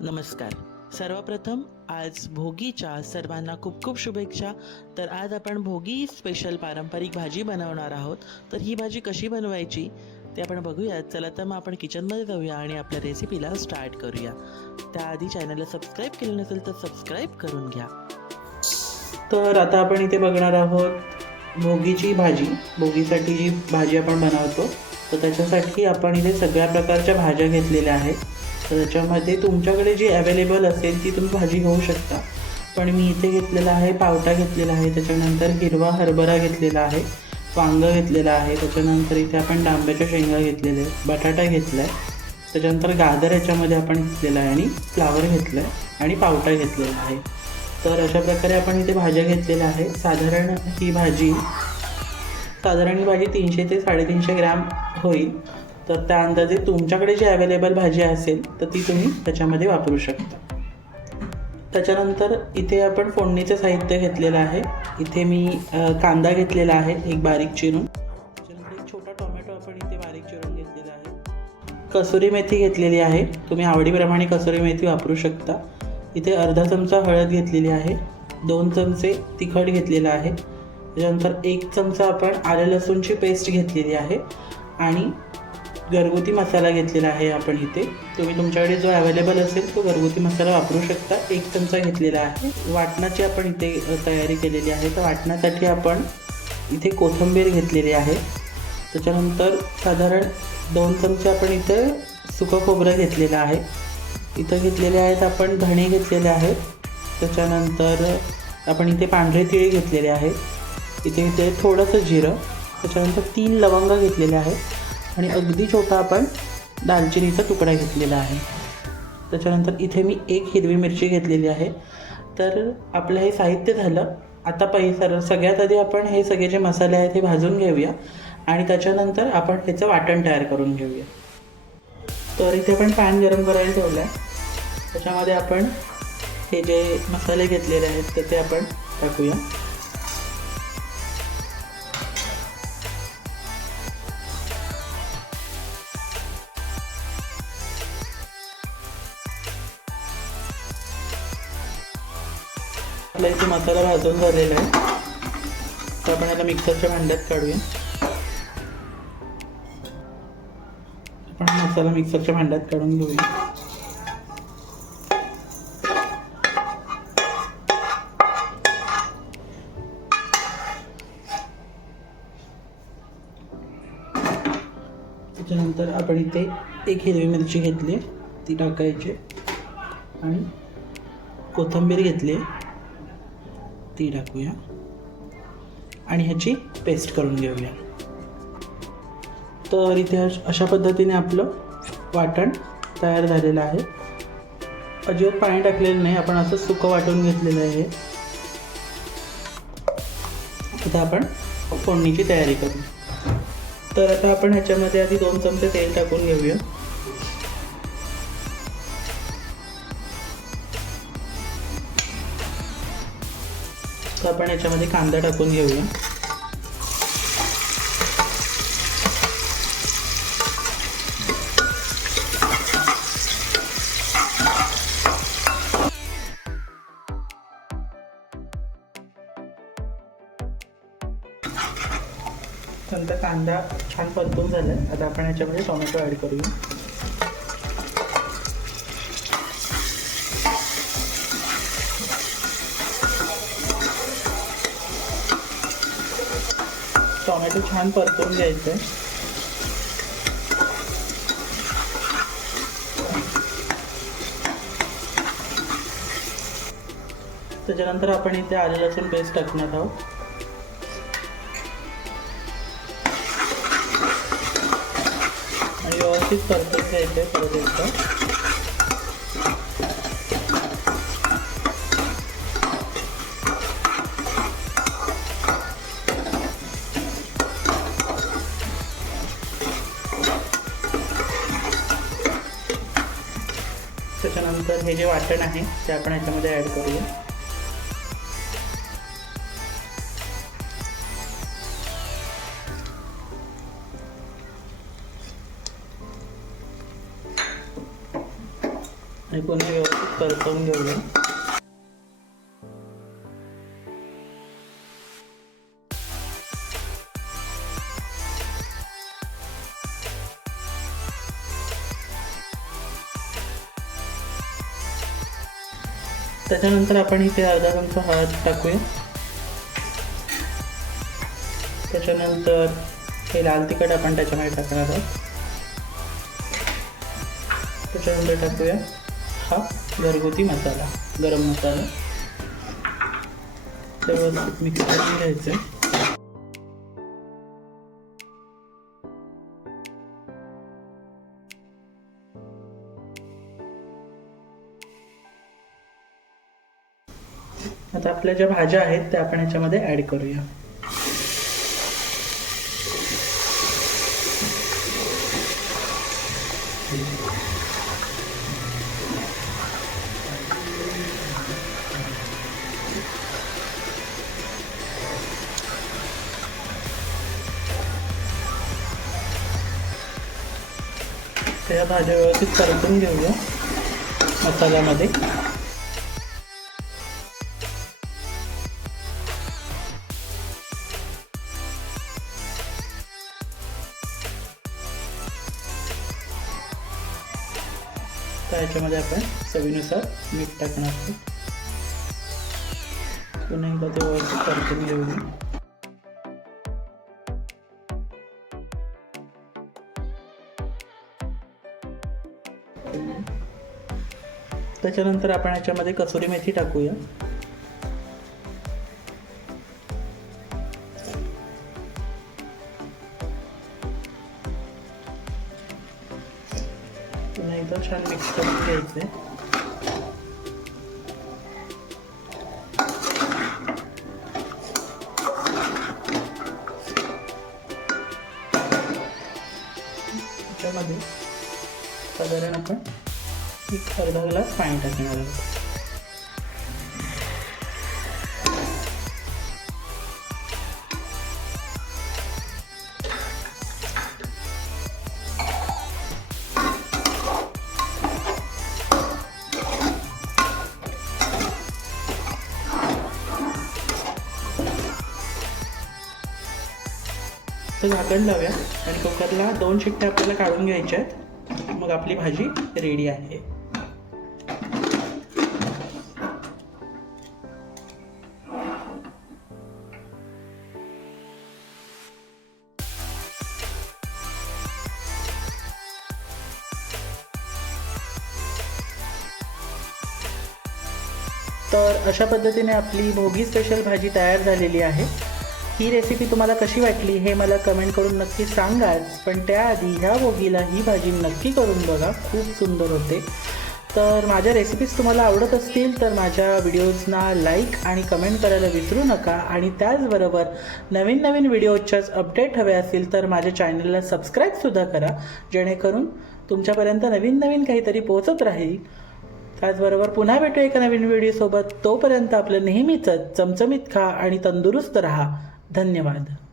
नमस्कार. सर्वप्रथम आज भोगीच्या सर्वांना खूप खूप शुभेच्छा. तर आज आपण भोगी स्पेशल पारंपरिक भाजी बनवणार आहोत. तर ही भाजी कशी बनवायची ते आपण बघूयात. चला तर मग आपण किचनमध्ये जाऊया आणि आपल्या रेसिपीला स्टार्ट करूया. त्याआधी चॅनलला सबस्क्राईब केलं नसेल तर सबस्क्राईब करून घ्या. तर आता आपण इथे बघणार आहोत भोगीची भाजी. भोगीसाठी जी भाजी आपण बनवतो तर त्याच्यासाठी आपण इथे सगळ्या प्रकारच्या भाज्या घेतलेल्या आहेत. तर त्याच्यामध्ये तुमच्याकडे जी अवेलेबल असेल ती तुम्ही भाजी घेऊ शकता. पण मी इथे घेतलेला आहे पावटा घेतलेला आहे त्याच्यानंतर हिरवा हरभरा घेतलेला आहे वांगं घेतलेलं आहे त्याच्यानंतर इथे आपण डांब्याच्या शेंगा घेतलेल्या आहेत बटाटा घेतला आहे त्याच्यानंतर गाजर याच्यामध्ये आपण घेतलेला आहे आणि फ्लावर घेतलं आहे आणि पावटा घेतलेला आहे. तर अशा प्रकारे आपण इथे भाज्या घेतलेल्या आहे साधारण ही भाजी साधारण ही भाजी तीनशे ते साडेतीनशे ग्रॅम होईल. तर त्या अंदाजे तुमच्याकडे जी अवेलेबल भाजी असेल तर ती तुम्ही त्याच्यामध्ये वापरू शकता. त्याच्यानंतर इथे आपण फोडणीचं साहित्य घेतलेलं आहे. इथे मी कांदा घेतलेला आहे एक बारीक चिरून. त्याच्यानंतर एक छोटा टोमॅटो आपण इथे बारीक चिरून घेतलेला आहे. कसुरी मेथी घेतलेली आहे. तुम्ही आवडीप्रमाणे कसुरी मेथी वापरू शकता. इथे अर्धा चमचा हळद घेतलेली आहे. दोन चमचे तिखट घेतलेलं आहे. त्याच्यानंतर एक चमचा आपण आलं लसूणची पेस्ट घेतलेली आहे. आणि घरगुती मसाला घेतलेला आहे आपण इथे. तुम्ही तुमच्याकडे जो अवेलेबल असेल तो घरगुती मसाला वापरू शकता. एक चमचा घेतलेला आहे. वाटणाची आपण इथे तयारी केलेली आहे. तर वाटणासाठी आपण इथे कोथिंबीर घेतलेली आहे. त्याच्यानंतर साधारण दोन चमचे आपण इथे सुकं खोबरं घेतलेलं आहे. इथं घेतलेले आहेत आपण धणे घेतलेले आहेत. त्याच्यानंतर आपण इथे पांढरे तिळे घेतलेले आहेत. इथे इथे थोडंसं जिरं. त्याच्यानंतर तीन लवंग घेतलेले आहेत. आणि अगदी छोटा आपण दालचिनीचा तुकडा घेतलेला आहे. त्याच्यानंतर इथे मी एक हिरवी मिरची घेतलेली आहे. तर आपलं हे साहित्य झालं. आता पहि सर सगळ्यात आधी आपण हे सगळे जे मसाले आहेत हे भाजून घेऊया. आणि त्याच्यानंतर आपण ह्याचं वाटण तयार करून घेऊया. तर इथे आपण पॅन गरम करायला ठेवलं आहे त्याच्यामध्ये आपण हे जे मसाले घेतलेले आहेत तर ते आपण टाकूया. आपला इथे मसाला भाजून झालेला आहे. तर आपण याला मिक्सरच्या भांड्यात काढूया. आपण मसाला मिक्सरच्या भांड्यात काढून घेऊया. त्याच्यानंतर आपण इथे एक हिरवी मिरची घेतली ती टाकायची. आणि कोथिंबीर घेतली ती टाकूया. आणि ह्याची पेस्ट करून घेऊया. तर इथे अशा पद्धतीने आपलं वाटण तयार झालेलं आहे. अजिबात पाणी टाकलेलं नाही आपण असं सुकं वाटून घेतलेलं आहे. आता आपण फोडणीची तयारी करू. तर आता आपण ह्याच्यामध्ये आधी दोन चमचे तेल टाकून घेऊया. आपण याच्यामध्ये कांदा टाकून घेऊया. नंतर कांदा छान परतून झाला आता आपण याच्यामध्ये टोमॅटो ॲड करूया. टोमॅटो छान परतून घ्यायचं. आहे त्याच्यानंतर आपण इथे आले लसूण पेस्ट टाकणार आहोत. आणि व्यवस्थित परतून घ्यायचं आहे परत एकदा. हे जे वाटण आहे ते आपण याच्यामध्ये ॲड करूया. आणि पुन्हा व्यवस्थित परतवून घेऊया. त्याच्यानंतर आपण इथे अर्धा चमचा हळद टाकूया. त्याच्यानंतर हे लाल तिखट आपण त्याच्यामध्ये टाकणार आहोत. त्याच्यानंतर टाकूया हा घरगुती मसाला गरम मसाला. तर मिक्स करून घ्यायचं. आता आपल्या ज्या भाज्या आहेत त्या आपण याच्यामध्ये ॲड करूया. त्या भाज्या व्यवस्थित परतून घेऊया मसाल्यामध्ये. आता याच्यामध्ये आपण चवीनुसार मीठ टाकणार आहोत. पुन्हा एकदा ते व्यवस्थित परतून घेऊन त्याच्यानंतर आपण याच्यामध्ये कसुरी मेथी टाकूया. साधारण आपण एक अर्धा ग्लास पाणी टाकणार आहोत. तर झाकण लावूया आणि कुकरला दोन शिट्ट्या आपल्याला काढून घ्यायच्या आहेत. मग आपली भाजी रेडी आहे. तर अशा पद्धतीने आपली भोगी स्पेशल भाजी तयार झालेली आहे. ही रेसिपी तुम्हाला कशी वाटली हे मला कमेंट करून नक्की सांगाच पण त्याआधी ह्या बोगीला ही भाजी नक्की करून बघा. खूप सुंदर होते. तर माझ्या रेसिपीज तुम्हाला आवडत असतील तर माझ्या व्हिडिओजना लाईक आणि कमेंट करायला विसरू नका. आणि त्याचबरोबर नवीन नवीन व्हिडिओच्याच अपडेट हवे असतील तर माझ्या चॅनलला सबस्क्राईबसुद्धा करा. जेणेकरून तुमच्यापर्यंत नवीन नवीन काहीतरी पोहोचत राहील. त्याचबरोबर पुन्हा भेटू एका नवीन व्हिडिओसोबत तोपर्यंत आपलं नेहमीच चमचमीत खा आणि तंदुरुस्त रहा. धन्यवाद.